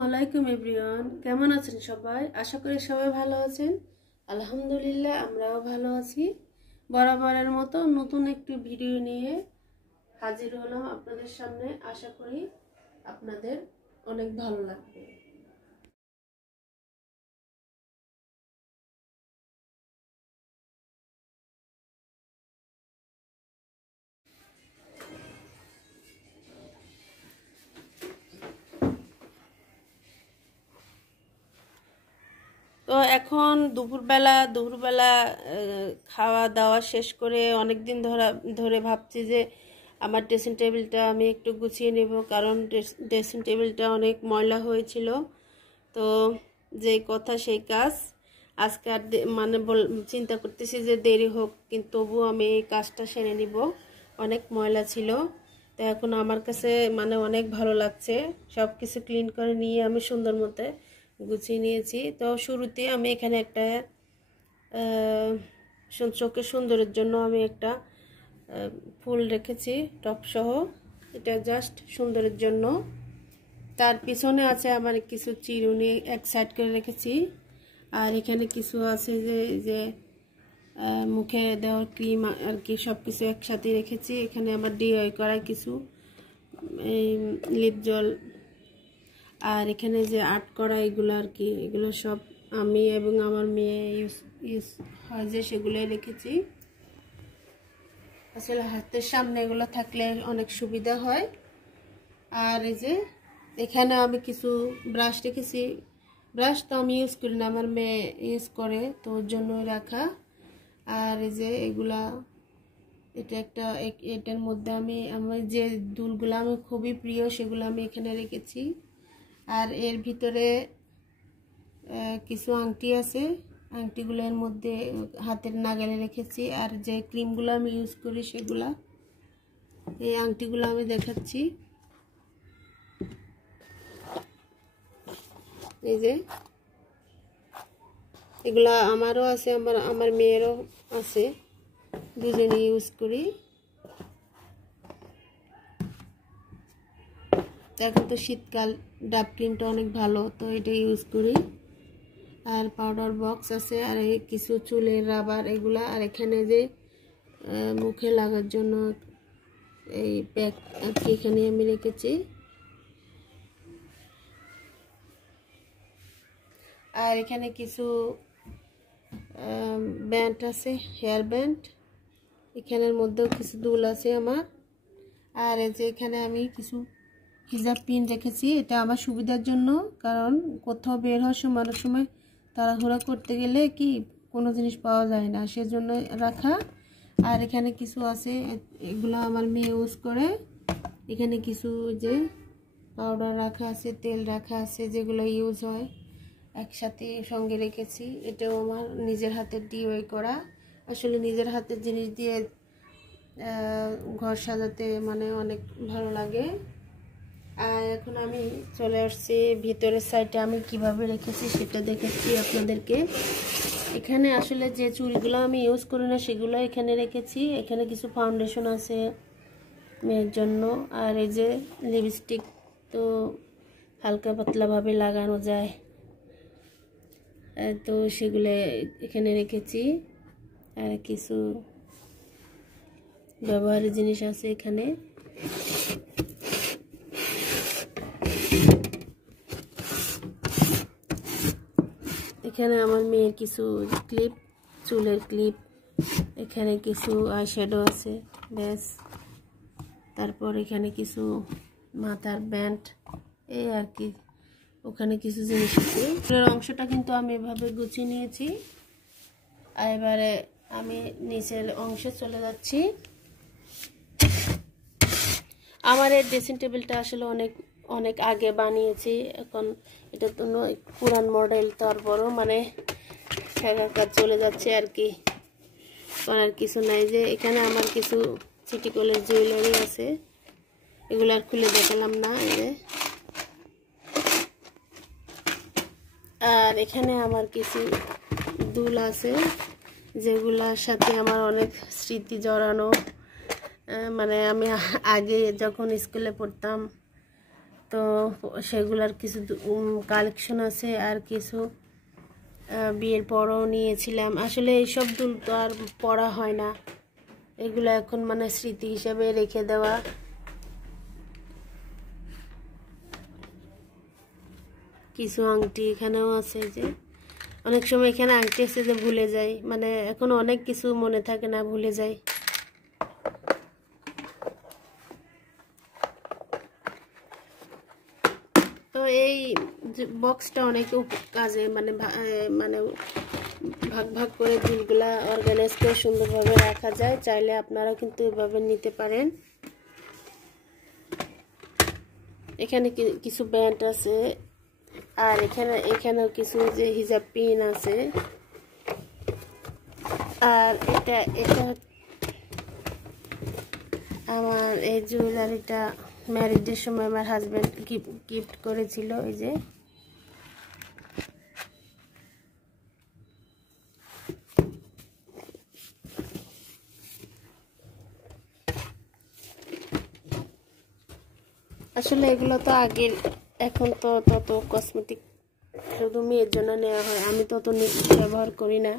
ওয়ালাইকুম এভরিওয়ান, কেমন আছেন সবাই? আশা করি সবাই ভালো আছেন। আলহামদুলিল্লাহ, আমরাও ভালো আছি। বরাবরের মতো নতুন একটি ভিডিও নিয়ে হাজির হলাম আপনাদের সামনে। আশা করি আপনাদের অনেক ভালো লাগবে। তো এখন দুপুরবেলা খাওয়া দাওয়া শেষ করে অনেক দিন ধরে ভাবছি যে আমার ড্রেসিং টেবিলটা আমি একটু গুছিয়ে নেব, কারণ ড্রেসিং টেবিলটা অনেক ময়লা হয়েছিল। তো যেই কথা সেই কাজ। আজকে আর চিন্তা করতেছি যে দেরি হোক, কিন্তু তবুও আমি এই কাজটা সেরে নিব। অনেক ময়লা ছিল, তো এখন আমার কাছে অনেক ভালো লাগছে। সব কিছু ক্লিন করে নিয়ে আমি সুন্দর মতো গুছিয়ে নিয়েছি। তো শুরুতে আমি এখানে একটা চোখের সুন্দরের জন্য আমি একটা ফুল রেখেছি টপ সহ, এটা জাস্ট সুন্দরের জন্য। তার পিছনে আছে আমার কিছু চিরুনি এক সাইড করে রেখেছি, আর এখানে কিছু আছে যে মুখে দেওয়ার ক্রিম আর কি, সব কিছু একসাথে রেখেছি। এখানে আমার ডিআই করা কিছু লিপ জল, আর এখানে যে আর্ট করা এগুলো আর কি, এগুলো সব আমি এবং আমার মেয়ে ইউজ হয় যে সেগুলোই রেখেছি। আসলে হাতের সামনে এগুলো থাকলে অনেক সুবিধা হয়। আর এই যে এখানে আমি কিছু ব্রাশ রেখেছি। ব্রাশ তো আমি ইউজ করি না, আমার মেয়ে ইউজ করে, তো ওর জন্যই রাখা। আর এই যে এগুলা, এটার মধ্যে আমার যে দুলগুলো আমি খুবই প্রিয় সেগুলো আমি এখানে রেখেছি। আর এর ভিতরে কিছু আংটি আছে, আংটিগুলো এর মধ্যে হাতের নাগালে রেখেছি। আর যে ক্রিমগুলো আমি ইউজ করি সেগুলা, এই আংটিগুলো আমি দেখাচ্ছি। এই যে এগুলা আমারও আছে, আমার মেয়েরও আছে, দুজনে ইউজ করি। এখন তো শীতকাল, ডাব ক্রিমটা অনেক ভালো, তো এটা ইউজ করি। আর পাউডার বক্স আছে, আর এই কিছু চুলের রাবার এগুলা। আর এখানে যে মুখে লাগার জন্য এই প্যাক আর কি এখানে আমি রেখেছি। আর এখানে কিছু ব্যান্ড আছে, হেয়ার ব্যান্ড, এখানের মধ্যেও কিছু দুল আছে আমার। আর এই যে এখানে আমি কিছু হিজাব পিন রেখেছি, এটা আমার সুবিধার জন্য, কারণ কোথাও বের হওয়ার সময় অনেক সময় তাড়াহুড়া করতে গেলে কি কোনো জিনিস পাওয়া যায় না, সেজন্য রাখা। আর এখানে কিছু আছে, এগুলো আমার মেয়ে ইউজ করে। এখানে কিছু যে পাউডার রাখা আছে, তেল রাখা আছে, যেগুলো ইউজ হয় একসাথে সঙ্গে রেখেছি। এটাও আমার নিজের হাতের ডিআই করা। আসলে নিজের হাতের জিনিস দিয়ে ঘর সাজাতে অনেক ভালো লাগে। আর এখন আমি চলে আসছি ভিতরের সাইডে, আমি কিভাবে রেখেছি সেটা দেখাচ্ছি আপনাদেরকে। এখানে আসলে যে চুলগুলো আমি ইউজ করি না সেগুলো এখানে রেখেছি। এখানে কিছু ফাউন্ডেশন আছে মেয়ের জন্য, আর এই যে লিপস্টিক তো হালকা পাতলাভাবে লাগানো যায়, তো সেগুলো এখানে রেখেছি। আর কিছু ব্যবহারের জিনিস আছে এখানে। এখানে আমার মেয়ের কিছু ক্লিপ, চুলের ক্লিপ, এখানে কিছু আইশ্যাডো আছে ব্যাস। তারপর এখানে কিছু মাথার ব্যান্ড, এই আর কি। ওখানে কিছু জিনিস আছে। চুলের অংশটা কিন্তু আমি এভাবে গুছিয়ে নিয়েছি। আর এবারে আমি নিচের অংশে চলে যাচ্ছি। আমার এই ড্রেসিং টেবিলটা আসলে অনেক আগে বানিয়েছি, এখন এটা তো পুরান মডেল, তারপরও কাজ চলে যাচ্ছে আর কি, করার কিছু নাই। যে এখানে আমার কিছু সিটি কলের জুয়েলারি আছে, এগুলো আর খুলে দেখালাম না। আর এখানে আমার কিছু দুল আছে, যেগুলার সাথে আমার অনেক স্মৃতি জড়ানো। আমি আগে যখন স্কুলে পড়তাম তো সেগুলার কিছু কালেকশন আছে, আর কিছু বিয়ের পরও নিয়েছিলাম। আসলে এইসব দুল তো আর পরা হয় না, এগুলো এখন মানে স্মৃতি হিসেবে রেখে দেওয়া। কিছু আংটি এখানেও আছে, যে অনেক সময় এখানে আংটি আছে যে ভুলে যাই, মানে এখন অনেক কিছু মনে থাকে না, ভুলে যাই। তো এই বক্সটা অনেক কাজে, মানে মানে ভাগ ভাগ করে দুলগুলা অর্গানাইজ করে সুন্দরভাবে রাখা যায়। চাইলে আপনারা কিন্তু এভাবে নিতে পারেন। এখানে কিছু ব্যান্ড আছে, আর এখানেও কিছু যে হিজাব পিন আছে। আর এটা আমার এই জুয়েলারিটা ম্যারেজের সময় আমার হাজব্যান্ড গিফট করেছিল। এই যে আসলে এগুলো তো আগের, এখন তো তত কসমেটিক শুধু মেয়ের জন্য নেওয়া হয়, আমি তত ব্যবহার করি না।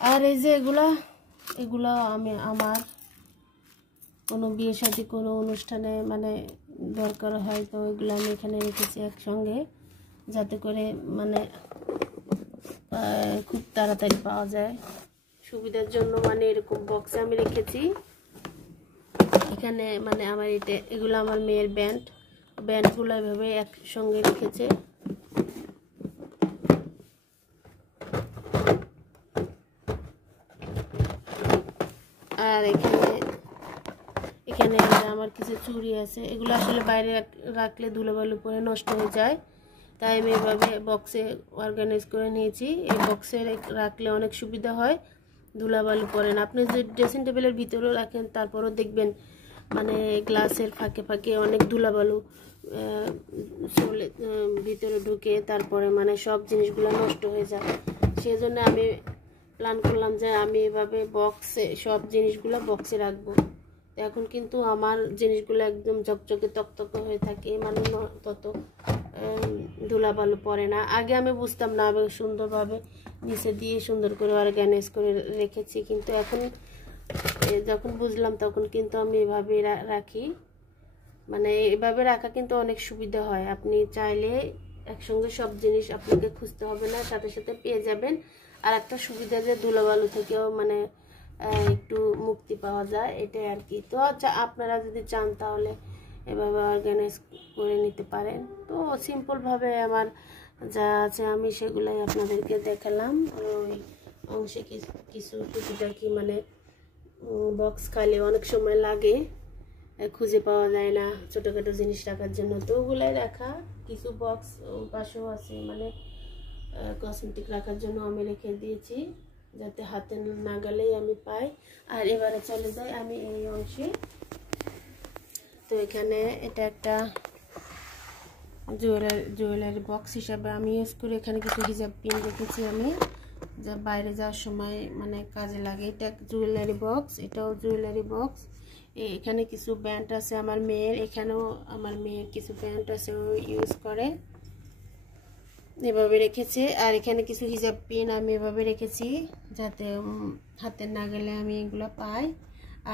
আর এই যে এগুলো আমি আমার কোনো বিয়ে শাদী কোনো অনুষ্ঠানে মানে দরকার হয়, তো এগুলো আমি এখানে রেখেছি একসঙ্গে, যাতে করে মানে খুব তাড়াতাড়ি পাওয়া যায়, সুবিধার জন্য মানে এরকম বক্সে আমি রেখেছি। এখানে মানে আমার এগুলো আমার মেয়ের ব্যান্ডগুলো এভাবে একসঙ্গে রেখেছে। আর এখানে আমার কিছু চুড়ি আছে, এগুলো আসলে বাইরে রাখলে ধুলোবালু পরে নষ্ট হয়ে যায়, তাই আমি এভাবে বক্সে অর্গানাইজ করে নিয়েছি। এই বক্সে রাখলে অনেক সুবিধা হয়, ধুলাবালু পরে না। আপনি যদি ড্রেসিং টেবিলের ভিতরেও রাখেন, তারপরও দেখবেন মানে গ্লাসের ফাঁকে ফাঁকে অনেক ধুলাবালু ভিতরে ঢুকে, তারপরে মানে সব জিনিসগুলো নষ্ট হয়ে যায়। সেই জন্য আমি প্ল্যান করলাম যে আমি এভাবে বক্সে সব জিনিসগুলো বক্সে রাখবো। এখন কিন্তু আমার জিনিসগুলো একদম চকচকে তকতকে হয়ে থাকে, মানে তত ধুলাবালু পড়ে না। আগে আমি বুঝতাম না, আমি সুন্দরভাবে নিচে দিয়ে সুন্দর করে অর্গানাইজ করে রেখেছি, কিন্তু এখন যখন বুঝলাম তখন কিন্তু আমি এভাবে রাখি। মানে এভাবে রাখা কিন্তু অনেক সুবিধা হয়, আপনি চাইলে একসঙ্গে সব জিনিস আপনাকে খুঁজতে হবে না, সাথে সাথে পেয়ে যাবেন। আর একটা সুবিধা যে ধুলাবালু থেকেও মানে একটু মুক্তি পাওয়া যায়, এটাই আর কি। তো আপনারা যদি চান তাহলে এভাবে অর্গানাইজ করে নিতে পারেন। তো সিম্পলভাবে আমার যা আছে আমি সেগুলাই আপনাদেরকে দেখালাম। ওই অংশে কিছু টুকিটাকি মানে বক্স খালি অনেক সময় লাগে, খুঁজে পাওয়া যায় না ছোটোখাটো জিনিস রাখার জন্য, তো ওগুলাই রাখা। কিছু বক্স পাশেও আছে, মানে কসমেটিক রাখার জন্য আমি রেখে দিয়েছি, যাতে হাতে না গেলেই আমি পাই। আর এবারে চলে যাই আমি এই অংশে। তো এখানে এটা একটা জুয়েলারি বক্স হিসাবে আমি ইউজ করি। এখানে কিছু হিজাব পিন রেখেছি আমি, যা বাইরে যাওয়ার সময় মানে কাজে লাগে। এটা জুয়েলারি বক্স, এটাও জুয়েলারি বক্স। এখানে কিছু ব্যান্ড আছে আমার মেয়ের, এখানেও আমার মেয়ের কিছু ব্যান্ড আছে, ও ইউজ করে, এভাবে রেখেছে। আর এখানে কিছু হিজাব পিন আমি এভাবে রেখেছি, যাতে হাতে না গেলে আমি এগুলো পাই।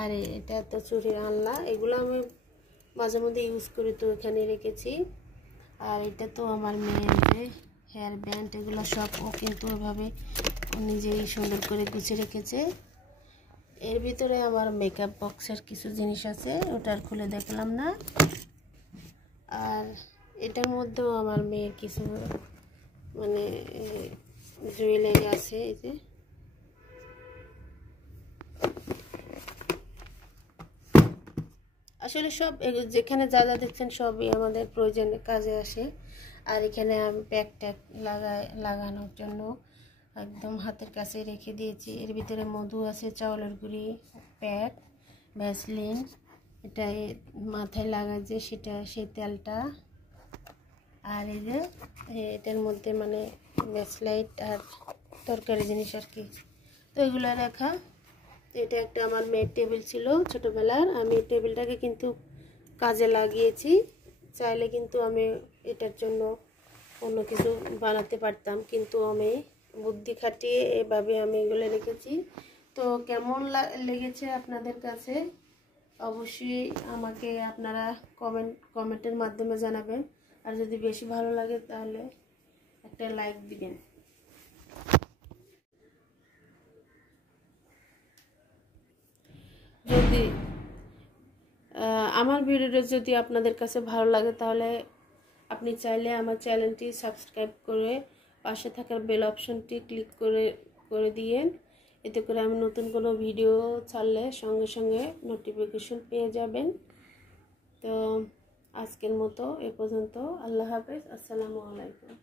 আর এটা তো চুড়ির আনলা, এগুলো আমি মাঝে মধ্যে ইউজ করি, তো এখানে রেখেছি। আর এটা তো আমার মেয়ের যে হেয়ার ব্যান্ড, এগুলো সব ও কিন্তু এভাবে নিজেই সুন্দর করে গুছিয়ে রেখেছে। এর ভিতরে আমার মেকআপ বক্সের কিছু জিনিস আছে, ওটা আর খুলে দেখলাম না। আর এটার মধ্যেও আমার মেয়ের কিছু মানে জুয়েলারি আছে। এই যে আসলে সব যেখানে যা যা দেখছেন সবই আমাদের প্রয়োজনে কাজে আসে। আর এখানে আমি প্যাক ট্যাক লাগানোর জন্য একদম হাতের কাছে রেখে দিয়েছি। এর ভিতরে মধু আছে, চাউলের গুঁড়ি, প্যাক, ভ্যাসলিন, এটা মাথায় লাগায় যে সেটা, সেই তেলটা। আর এই যে এটার মধ্যে মানে ব্যাসলাইট আর তরকারি জিনিস আর কি, তো এগুলো রাখা। এটা একটা আমার মেয়ের টেবিল ছিল ছোটবেলার, আমি টেবিলটাকে কিন্তু কাজে লাগিয়েছি। চাইলে কিন্তু আমি এটার জন্য অন্য কিছু বানাতে পারতাম, কিন্তু আমি বুদ্ধি খাটিয়ে এভাবে আমি এগুলো রেখেছি। তো কেমন লেগেছে আপনাদের কাছে অবশ্যই আমাকে আপনারা কমেন্টের মাধ্যমে জানাবেন। আর যদি বেশি ভালো লাগে তাহলে একটা লাইক দিবেন। যদি আমার ভিডিওটা যদি আপনাদের কাছে ভালো লাগে তাহলে আপনি চাইলে আমার চ্যানেলটি সাবস্ক্রাইব করে পাশে থাকার বেল অপশনটি ক্লিক করে দিয়েন। এতে করে আমি নতুন কোনো ভিডিও ছাড়লে সঙ্গে সঙ্গে নোটিফিকেশন পেয়ে যাবেন। তো আজকের মতো এ পর্যন্ত। আল্লাহ হাফেজ। আসসালামু আলাইকুম।